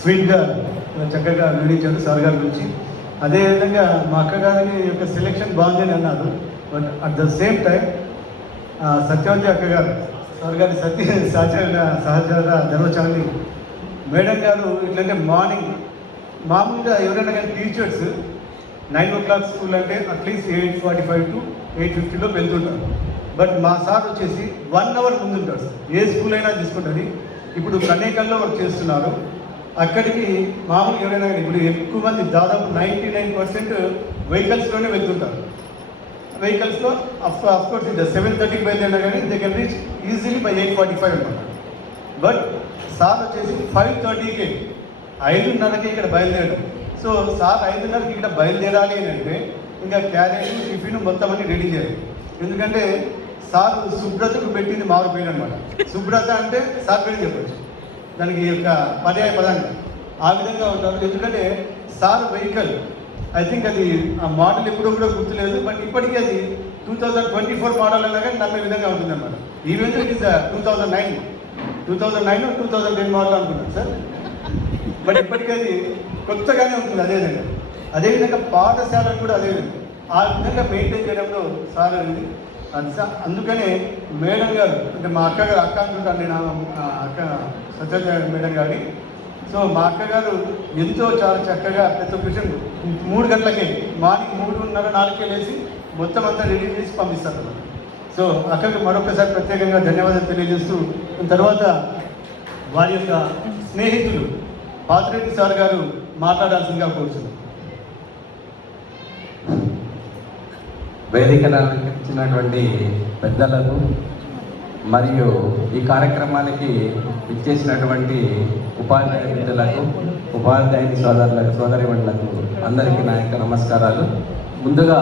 స్వీట్గా చక్కగా వివరించారు సార్ గారి గురించి. అదేవిధంగా మా అక్కగారి యొక్క సెలెక్షన్ బాగుందని అన్నారు. But at the same time Satyavathi అక్కగారు సార్ గారి సహచర ధర్మచారి మేడం గారు ఇట్లంటే మార్నింగ్ మామూలుగా ఎవరైనా కానీ టీచర్స్ 9 o'clock స్కూల్ అంటే అట్లీస్ట్ 8:45 to 8:50లో వెళ్తుంటారు. బట్ మా సార్ వచ్చేసి 1 hour ముందుంటారు సార్. ఏ స్కూల్ అయినా తీసుకుంటుంది. ఇప్పుడు కనేకల్లో వర్క్ చేస్తున్నారు. అక్కడికి మామూలుగా ఎవరైనా కానీ ఇప్పుడు ఎక్కువ మంది దాదాపు 99% వెహికల్స్లోనే వెళ్తుంటారు. వెహికల్స్లో అఫ్కోర్స్ ఇది 7:30 బయలుదేరినా కానీ they can reach easily by 8:45 అనమాట. బట్ సార్ వచ్చేసి 5:30కి 5:30కి ఇక్కడ బయలుదేరడం. సో సార్ 5:30కి ఇక్కడ బయలుదేరాలి అని అంటే ఇంకా క్యారేజ్ టిఫిన్ మొత్తం అన్ని రెడీ చేయాలి. ఎందుకంటే సార్ శుభ్రతకు పెట్టింది మారిపోయింది అనమాట. శుభ్రత అంటే సార్ పేరు చెప్పచ్చు, దానికి యొక్క పర్యాయ పదాన్ని ఆ విధంగా ఉంటారు. ఎందుకంటే సార్ వెహికల్ ఐ థింక్ అది ఆ మోడల్ ఎప్పుడో కూడా గుర్తులేదు. బట్ ఇప్పటికీ అది 2024 మోడల్ అయినా కానీ నమ్మే విధంగా ఉంటుంది అనమాట. ఈవెన్ ఇట్ ఈస్ 2009 2010 మోడల్ అనుకుంటాను సార్. బట్ ఇప్పటికీ అది కొత్తగానే ఉంటుంది. అదేవిధంగా పాఠశాలకు కూడా అదేవిధంగా ఆ విధంగా మెయింటైన్ చేయడంలో సార్ అనేది అందుకనే మేడం గారు అంటే మా అక్కగారు అక్క అనుకుంటాను నేను అక్క సత్య మేడం గారి. సో మా అక్కగారు ఎంతో చాలా చక్కగా ప్రతి ఒక్క విషయం 3 గంటలకే మార్నింగ్ 3:30 4కే లేచి మొత్తం అంతా రెడీ చేసి పంపిస్తారు. సో అక్కడికి మరొకసారి ప్రత్యేకంగా ధన్యవాదాలు తెలియజేస్తూ తర్వాత వారి యొక్క స్నేహితులు పాతిరెడ్డి సార్ గారు మాట్లాడాల్సిందిగా కోరుచున్నాను. వేదికను అలంకరించినటువంటి పెద్దలకు మరియు ఈ కార్యక్రమానికి ఇచ్చేసినటువంటి ఉపాధ్యాయ మిత్రులకు, ఉపాధ్యాయుని సోదరులకు, సోదరిమణులకు అందరికీ నా యొక్క నమస్కారాలు. ముందుగా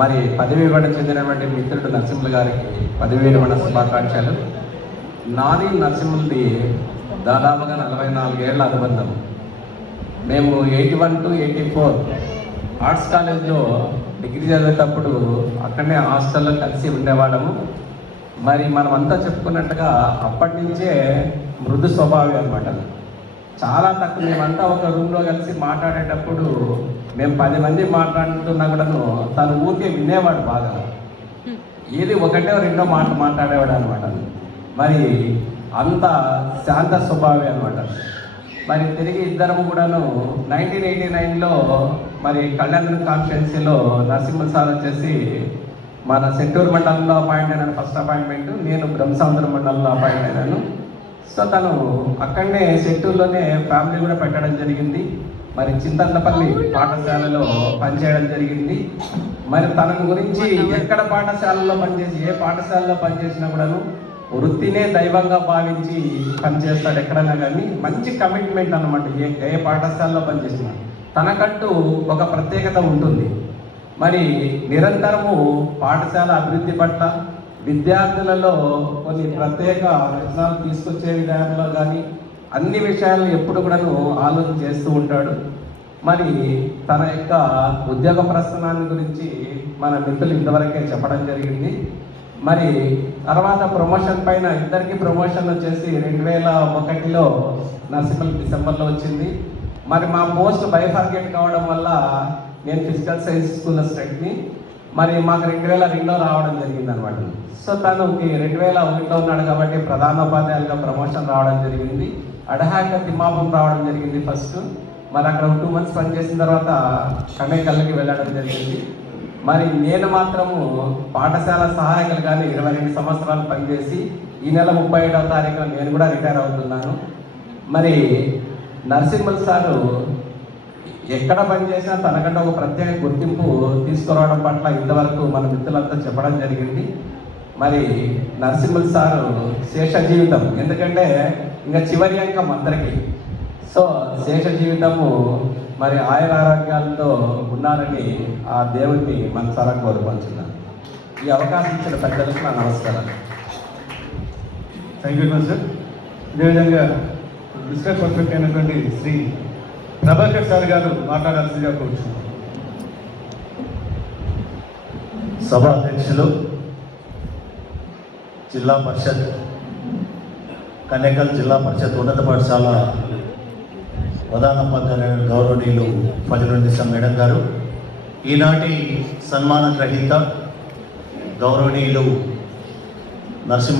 మరి పదవి విరమణ చెందినటువంటి మిత్రుడు నరసింహులు గారికి పదవి విరమణ శుభాకాంక్షలు. నాది నరసింహులది దాదాపుగా 44 ఏళ్ల అనుబంధం. మేము 81 to 84 ఆర్ట్స్ కాలేజ్లో డిగ్రీ చదివేటప్పుడు అక్కడనే హాస్టల్లో కలిసి ఉండేవాళ్ళము. మరి మనం అంతా చెప్పుకున్నట్టుగా అప్పటి నుంచే మృదు స్వభావి అనమాట. చాలా తక్కువ మేమంతా ఒక రూమ్లో కలిసి మాట్లాడేటప్పుడు మేము 10 మంది మాట్లాడుతున్నా కూడాను తను ఊరికే వినేవాడు బాగా. ఏది ఒకటో రెండో మాట్లాడేవాడు అనమాట. మరి అంత శాంత స్వభావి అనమాట. మరి తిరిగి ఇద్దరం కూడాను 1989లో మరి కళ్యాణ కాన్స్టిట్యున్సీలో నరసింహ సార్ వచ్చేసి మన సెంటూరు మండలంలో అపాయింట్ అయినాను ఫస్ట్ అపాయింట్మెంట్. నేను బ్రహ్మసముద్రం మండలంలో అపాయింట్ అయినాను. సో తను అక్కడనే సెంటూరులోనే ఫ్యామిలీ కూడా పెట్టడం జరిగింది. మరి చింతర్లపల్లి పాఠశాలలో పనిచేయడం జరిగింది. మరి తన గురించి ఎక్కడ పాఠశాలలో పనిచేసి ఏ పాఠశాలలో పనిచేసినా కూడాను వృత్తినే దైవంగా భావించి పనిచేస్తాడు ఎక్కడైనా కానీ. మంచి కమిట్మెంట్ అనమాట. ఏ పాఠశాలలో పనిచేసినా తనకంటూ ఒక ప్రత్యేకత ఉంటుంది. మరి నిరంతరము పాఠశాల అభివృద్ధి పట్ల విద్యార్థులలో కొన్ని ప్రత్యేక రచనలు తీసుకొచ్చే విధానంలో కానీ అన్ని విషయాలను ఎప్పుడు కూడాను ఆలోచన చేస్తూ ఉంటాడు. మరి తన యొక్క ఉద్యోగ ప్రస్థానాన్ని గురించి మన మిత్రులు ఇంతవరకే చెప్పడం జరిగింది. మరి తర్వాత ప్రమోషన్ పైన ఇద్దరికి ప్రమోషన్ వచ్చేసి 2001లో నర్సింహల్ డిసెంబర్లో వచ్చింది. మరి మా పోస్ట్ బైఫార్గేట్ కావడం వల్ల నేను ఫిజికల్ సైన్స్ స్కూల్లో స్టడీని మరి మాకు 2002లో రావడం జరిగింది అనమాట. సో తనకి 2001లో ఉన్నాడు కాబట్టి ప్రధానోపాధ్యాయులుగా ప్రమోషన్ రావడం జరిగింది. అడహాక తిమ్మాపం రావడం జరిగింది ఫస్ట్. మరి అక్కడ 2 months పనిచేసిన తర్వాత కమేకల్కి వెళ్ళడం జరిగింది. మరి నేను మాత్రము పాఠశాల సహాయకులు కానీ 22 సంవత్సరాలు పనిచేసి ఈ నెల 31వ తారీఖున నేను కూడా రిటైర్ అవుతున్నాను. మరి నరసింహల్ సారు ఎక్కడ పనిచేసినా తనకంటే ఒక ప్రత్యేక గుర్తింపు తీసుకురావడం పట్ల ఇంతవరకు మన మిత్రులంతా చెప్పడం జరిగింది. మరి నరసింహల్ సారు శేష జీవితం, ఎందుకంటే ఇంకా చివరి అంకం అందరికీ. సో శేష జీవితము మరి ఆయుర ఆరోగ్యాలతో ఉన్నారని ఆ దేవుడిని మనసారా కోరుకుంటున్నాను. ఈ అవకాశం ఇచ్చిన పెద్దలకు నా నమస్కారాలు. Thank you sir. అదేవిధంగా మిస్టర్ పర్ఫెక్ట్ అయినటువంటి శ్రీ ప్రభాకర్ సార్ గారు మాట్లాడాల్సిందిగా కోరుచున్నాను. సభా అధ్యక్షులు, జిల్లా పరిషత్ కనేకల్ జిల్లా పరిషత్ ఉన్నత పాఠశాల ప్రధానోపాధ్యాయులు గౌరవనీయులు ఫజలున్నీసా మేడం గారు, ఈనాటి సన్మాన గ్రహీత గౌరవనీయులు నరసింహ